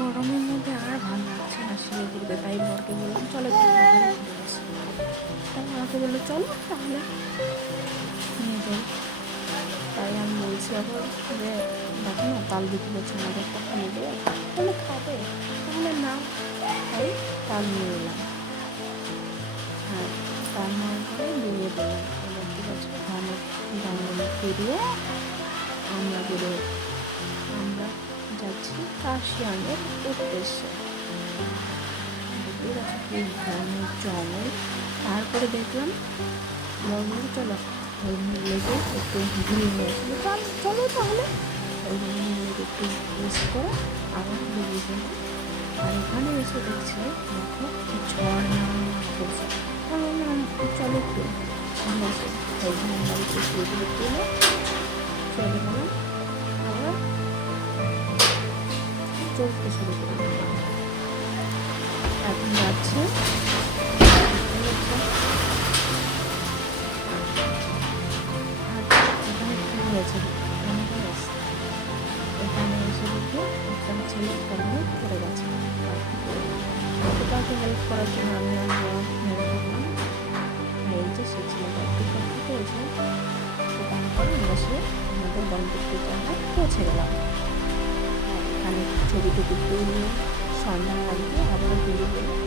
গরমের মধ্যে আর ভালো লাগছে না শিলিগুড়িতে, তাই বরকে বললাম চলো একটু ঘুরে আসি। তারপর আমাকে বললো চলো তাহলে নিয়ে যাই। তাই আমি বলছি আবার যে দেখো না তাল বিক্রি করছে, আমাদের কখন নেবে, তাহলে খাবে, তাহলে না, তাই তাল নিয়ে এলাম। হ্যাঁ, তাল নেওয়ার পরে দিয়ে দিলাম। এবার ঠিক আছে, ধানগুলো ফিরিয়ে আমরা যাচ্ছি কাশিয়ানের উদ্দেশ্যে। বুঝতেই পারছি কি ঘন জঙ্গল। তারপরে দেখলাম বললাম চলো হেলমেট লেগে একটু ঘুরে নিয়ে আসলো, চলো তাহলে ওই হেলমেট একটু রেস্ট করে আবার বেরিয়ে গেলাম। আর এখানে এসে দেখছি দেখো কি ঝর্ণা করছে, চলো একটু ভালো আছে। তাই জন্য বাড়িতে সেগুলো তুলে চলে গেলাম, আবার চলতে শুরু করে দিলাম। এখন যাচ্ছে এখানে এসে দেখে একটা ছেলে হেলমেট পড়ে গেছে। তাকে হেল্প করার জন্য আমি হেল্প করলাম। এই যে সে ছেলেটা একটু কষ্ট পেয়েছে, তারপরে আমরা সে আমাদের গন্তব্যের জায়গায় পৌঁছে গেলাম। এখানে ছবি টবি তুলে সন্ধ্যা লাগবে আবারও বেরিয়ে গেলাম।